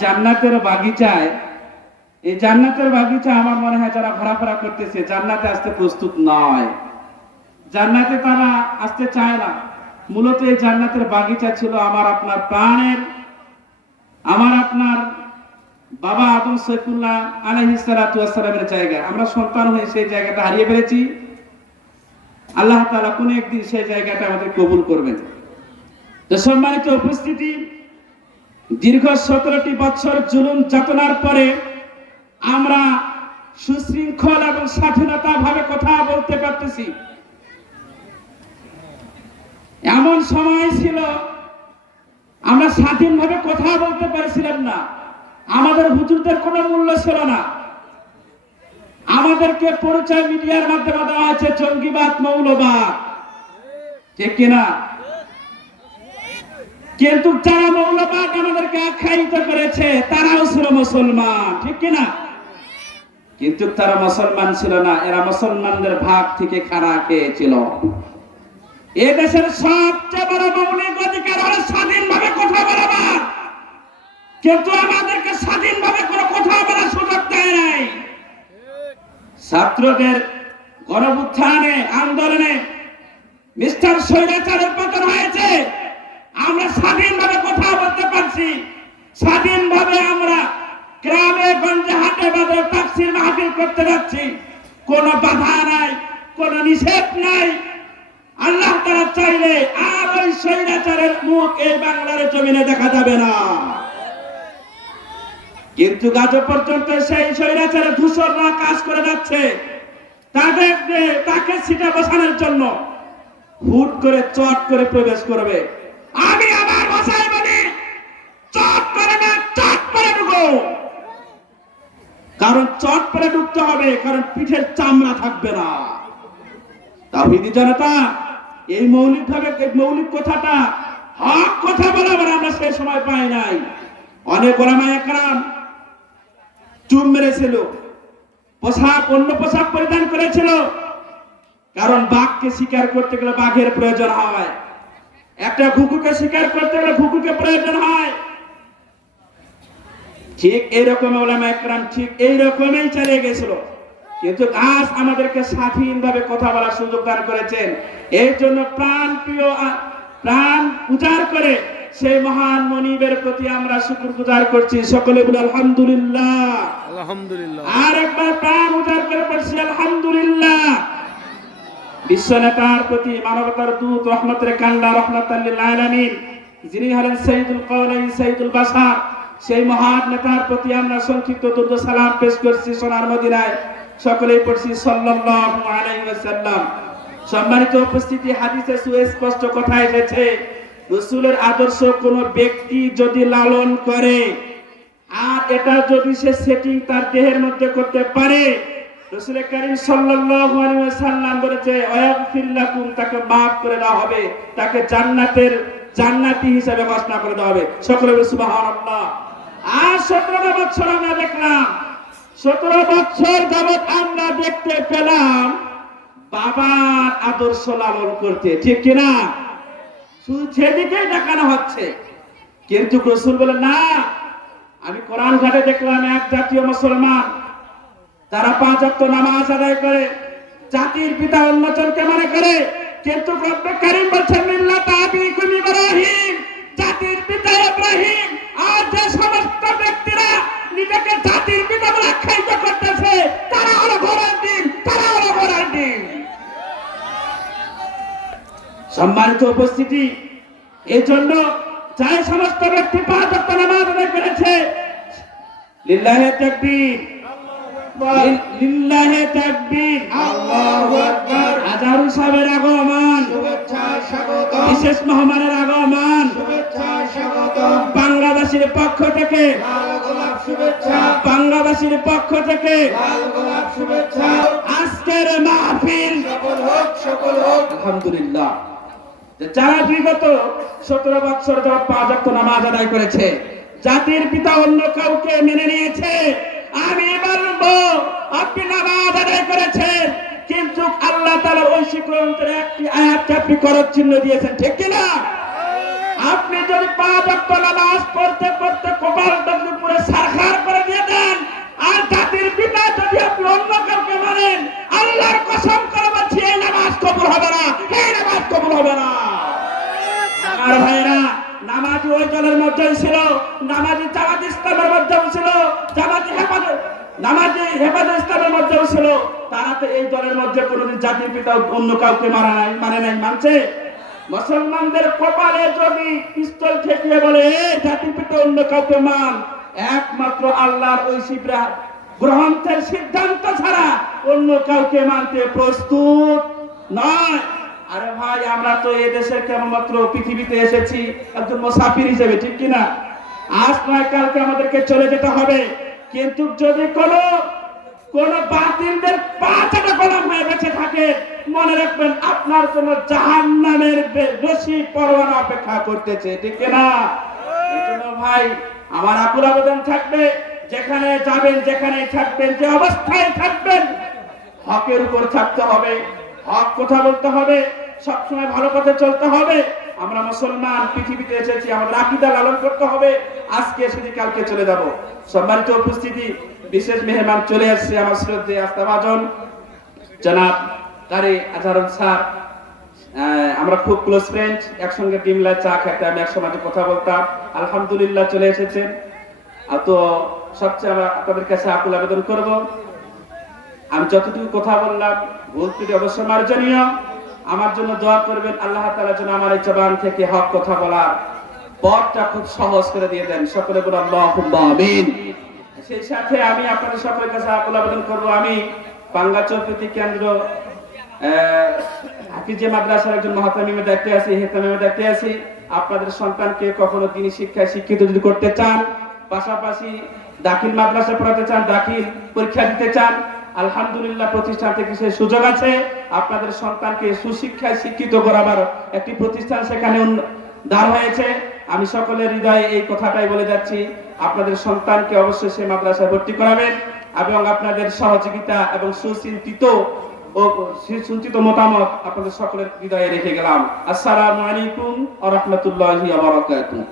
জান্নাতের বাগিচায়, এই জান্নাতের বাগিচা আমার মনে হয় যারা ঘোরাফেরা করতেছে জান্নাতে আসতে প্রস্তুত নয়, জান্নাতে তারা আসতে চায় না। মূলত এই জান্নাতের বাগিচা ছিল আমার আপনার প্রাণের, আমার আপনার বাবা আদম সৈফুল্লাহ আলাইহিস সালাতু ওয়াস সালামের জায়গা। আমরা সন্তান হয়ে সেই জায়গাটা হারিয়ে ফেলেছি। আল্লাহ তাআলা কোন একদিন সেই জায়গাটা আমাদের কবুল করবেন। তো সম্মানিত উপস্থিতি, দীর্ঘ 17টি বছর জুলুম যাতনার পরে আমরা সুশৃঙ্খল এবং স্বাধীনতা ভাবে কথা বলতে পারতেছি। এমন সময় ছিল আমরা স্বাধীনভাবে কথা বলতে পারছিলাম না, আমাদের হুজুরদের কোনো মূল্য ছিল না। আমাদেরকে পরিচয় মিডিয়ার মাধ্যমে দেওয়া হয়েছে জঙ্গিবাদ, মৌলবাদ, ঠিক কিনা? কিন্তু যারা মৌলবাদ আমাদেরকে আখ্যায়িত করেছে তারাও ছিল মুসলমান, ঠিক কিনা? কিন্তু তারা মুসলমান ছিল না, এরা মুসলমানদের ভাগ থেকে খানা খেয়েছিল। এ দেশের সবচেয়ে বড় মৌলিক অধিকার হলো স্বাধীনভাবে কথা বলা, কিন্তু আমাদেরকে স্বাধীনভাবে কোনো কথা বলার সুযোগ দেয় নাই। ছাত্রদের গণঅভ্যুত্থানে, আন্দোলনে মিস্টার স্বৈরাচারের পতন হয়েছে, আমরা স্বাধীনভাবে কথা বলতে পারছি, স্বাধীনভাবে আমরা গ্রামে গঞ্জে হাটে বাজারে তাফসীর মাহফিল করতে যাচ্ছি, কোনো বাধা নাই, কোনো নিষেধ নাই। আল্লাহ তাআলা চাইলে আর ওই স্বৈরাচারের মুখ এই বাংলার জমিনে দেখা যাবে না। কিন্তু আজ পর্যন্ত সেই স্বৈরাচারের দূষণরা কাজ করে যাচ্ছে, তাকে সিটা বসানোর জন্য হুট করে চট করে প্রবেশ করবে। আমি আমার ভাষায় বলি, চট করে না, চট করে ঢুকো। কারণ চট করে ঢুকতে হবে, কারণ পিঠের চামড়া থাকবে না। তাওহীদি জনতা, এই মৌলিক কথাটা, হক কথা বলাবার আমরা সেই সময় পাই নাই। অনেক ওলামায়ে কেরাম চুপ মেরেছিল, অন্য পোশাক পরিধান করেছিল, কারণ বাঘকে শিকার করতে গেলে বাঘের প্রয়োজন হয়, একটা ঘুঘুকে শিকার করতে গেলে ঘুঘুকে প্রয়োজন হয়। ঠিক এইরকম ওলামায়ে কেরাম ঠিক এইরকমই চালিয়ে গেছিল। কিন্তু আজ আমাদেরকে স্বাধীনভাবে কথা বলার সুযোগ দান করেছেন। এই জন্য প্রাণ উজাড় করে সেই মহান মনিবের প্রতি আমরা শুকরগুজার করছি। সকলে বলি আলহামদুলিল্লাহ, আলহামদুলিল্লাহ। আর একবার প্রাণ উজাড় করে পড়ছি আলহামদুলিল্লাহ। বিশ্ব নেতার প্রতি, মানবতার দূত, রহমতের কান্ডা, রাহমাতাল লিল আলামিন, যিনি হলেন সাইয়্যিদুল কাওনাইন, সাইয়্যিদুল বাশার, সেই মহান নেতার প্রতি আমরা সংক্ষিপ্ত দরুদ সালাম পেশ করছি সোনার মদিনায়। সকলেই পড়ছি সাল্লাল্লাহু আলাইহি ওয়াসাল্লাম। সম্মানিত উপস্থিতি, হাদিসে সুস্পষ্ট কথা এসেছে, রাসূলের আদর্শ কোন ব্যক্তি যদি লালন করে আর এটা যদি সে সেটিং তার দেহের মধ্যে করতে পারে, রাসূল কারীম সাল্লাল্লাহু আলাইহি ওয়াসাল্লাম বলেছে ওয়াগফির লাকুম, তাকে maaf করে দেওয়া হবে, তাকে জান্নাতি হিসেবে ঘোষণা করে দেওয়া হবে। সকলে বলি সুবহানাল্লাহ। আর 17 বছর আমরা দেখলাম, 17 বছর যাবত আমরা দেখতে পেলাম বাবার আদর্শ লালন করতে, ঠিক কিনা? শুধু সেদিকেই দেখানো হচ্ছে, কিন্তু রাসূল বলে না। আমি কোরআন ঘাটে দেখলাম এক জাতীয় মুসলমান, তারা 5 ওয়াক্ত নামাজ আদায় করে, জাতির পিতা অন্যজনকে মনে করে, কিন্তু রব্বে কারীম বলেছেন মিল্লাত আবিকুম ইব্রাহিম, জাতির পিতা ইব্রাহিম। আর যে সমস্ত ব্যক্তিরা নিজেকে জাতির পিতা বলে আখ্যায়িত করতেছে তারা হলো ঘোড়ার ডিম, তারা হলো ঘোড়ার ডিম। সম্মানিত উপস্থিতি, এই জন্য যে সমস্ত ব্যক্তি 5 ওয়াক্ত নামাজ আদায় করেছে, লিল্লাহি তাকবীর, লিল্লাহি তাকবীর, আল্লাহু আকবার। হাজারো সাহেবের আগমন, শুভেচ্ছা স্বাগত, বিশেষ মেহমানের আগমন, শুভেচ্ছা স্বাগত। বাংলাদেশের পক্ষ থেকে লাল গোলাপ শুভেচ্ছা, বাংলাদেশের পক্ষ থেকে লাল গোলাপ শুভেচ্ছা। আজকের মাহফিল সফল হোক, সফল হোক, আলহামদুলিল্লাহ। যারা বিগত 17 বছর যারা 5 ওয়াক্ত নামাজ আদায় করেছে, জাতির পিতা অন্য কাউকে মেনে নিয়েছে, আমি বলবো আপনি নামাজ আদায় করেছেন, কিন্তু আল্লাহ তাআলা ঐশী গ্রন্থের একটি আয়াতকে আপনি করজ চিহ্ন দিয়েছেন, ঠিক কিনা? আপনি যদি 5 ওয়াক্ত নামাজ পড়তে পড়তে কপালটা যদি পুরো সারখার করে দিয়ে দেন, আর জাতির পিতা যদি আপনি অন্য কাউকে মানেন, আল্লাহর কসম করে বলছি এই নামাজ কবুল হবে না, এই নামাজ কবুল হবে না। আর ভাইরা, নামাজি ওই দলের মধ্যেই ছিল, নামাজি জামাত ইসলামের মধ্যেও ছিল, নামাজি হেফাজত ইসলামের মধ্যেও ছিল। তারা তো এই দলের মধ্যে কোনোদিন জাতির পিতা অন্য কাউকে মানে নাই, মানছে? মুসলমানদের কপালে যদি পিস্তল ঠেকিয়ে বলে জাতির পিতা অন্য কাউকে মান, একমাত্র আল্লাহর ওই গ্রন্থের সিদ্ধান্ত ছাড়া অন্য কাউকে মানতে প্রস্তুত নয়। আরে ভাই, আমরা তো এই দেশের কেবলমাত্র পৃথিবীতে এসেছি একজন মুসাফির হিসেবে, ঠিক কিনা? আজ নয় কালকে আমাদেরকে চলে যেতে হবে। কিন্তু যদি কোন বাতিলদের পাঁচটা গোলাম হয়ে বেঁচে থাকে, মনে রাখবেন আপনার কোন জাহান্নামের বেশি পরোয়ানা অপেক্ষা করতেছে, ঠিক কিনা? এই জন্য ভাই, আমার আকুল আবেদন থাকবে, যেখানে যাবেন, যেখানে থাকবেন, যে অবস্থায় থাকবেন, হকের উপর থাকতে হবে, হক কথা বলতে হবে, সবসময় ভালো পথে চলতে হবে। আমরা মুসলমান, পৃথিবীতে এসেছি, আমাদের আকীদা লালন করতে হবে। আজকে এসেছি, কালকে চলে যাব। সম্মানিত উপস্থিতি, বিশেষ মেহমান চলে আসছে আমার শ্রদ্ধেয় আস্থাভাজন জনাব কারি আজহারুল স্যার। আমরা খুব ক্লোজ ফ্রেন্ড, একসঙ্গে ডিমলা চা খেতে আমি একসময় কথা বলতাম। আলহামদুলিল্লাহ চলে এসেছেন। তো সবচেয়ে আমরা আপনাদের কাছে আকুল আবেদন করব, আমি যতটুকু কথা বললাম ভুল ত্রুটি অবশ্যই মার্জনীয়। আমার জন্য দোয়া করবেন, আল্লাহ তাআলা যেন আমার এই জবান থেকে হক কথা বলার পথটা খুব সহজ করে দিয়ে দেন। সকলে বলুন আল্লাহুম্মা আমিন। সেই সাথে আমি আপনাদের সকলের কাছে আকুল আবেদন করব, আমি পাঙ্গা চৌপতি কেন্দ্র হাফিজে মাদ্রাসার একজন মহাতামিমের দায়িত্বে আছি, হেতামিমের দায়িত্বে আছি। আপনাদের সন্তানকে কখনো তিনি শিক্ষায় শিক্ষিত যদি করতে চান, পাশাপাশি দাখিল মাদ্রাসা পড়াতে চান, দাখিল পরীক্ষা দিতে চান, আলহামদুলিল্লাহ প্রতিষ্ঠান থেকে সে সুযোগ আছে। আপনাদের সন্তানকে সুশিক্ষায় শিক্ষিত করাবার একটি প্রতিষ্ঠান সেখানে দাঁড় হয়েছে। আমি সকলের হৃদয়ে এই কথাটাই বলে যাচ্ছি, আপনাদের সন্তানকে অবশ্যই সে মাদ্রাসায় ভর্তি করাবেন এবং আপনাদের সহযোগিতা এবং সুচিন্তিত মতামত আপনাদের সকলের হৃদয়ে রেখে গেলাম। আসসালামু আলাইকুম ওয়া রাহমাতুল্লাহি ওয়া বারাকাতুহু।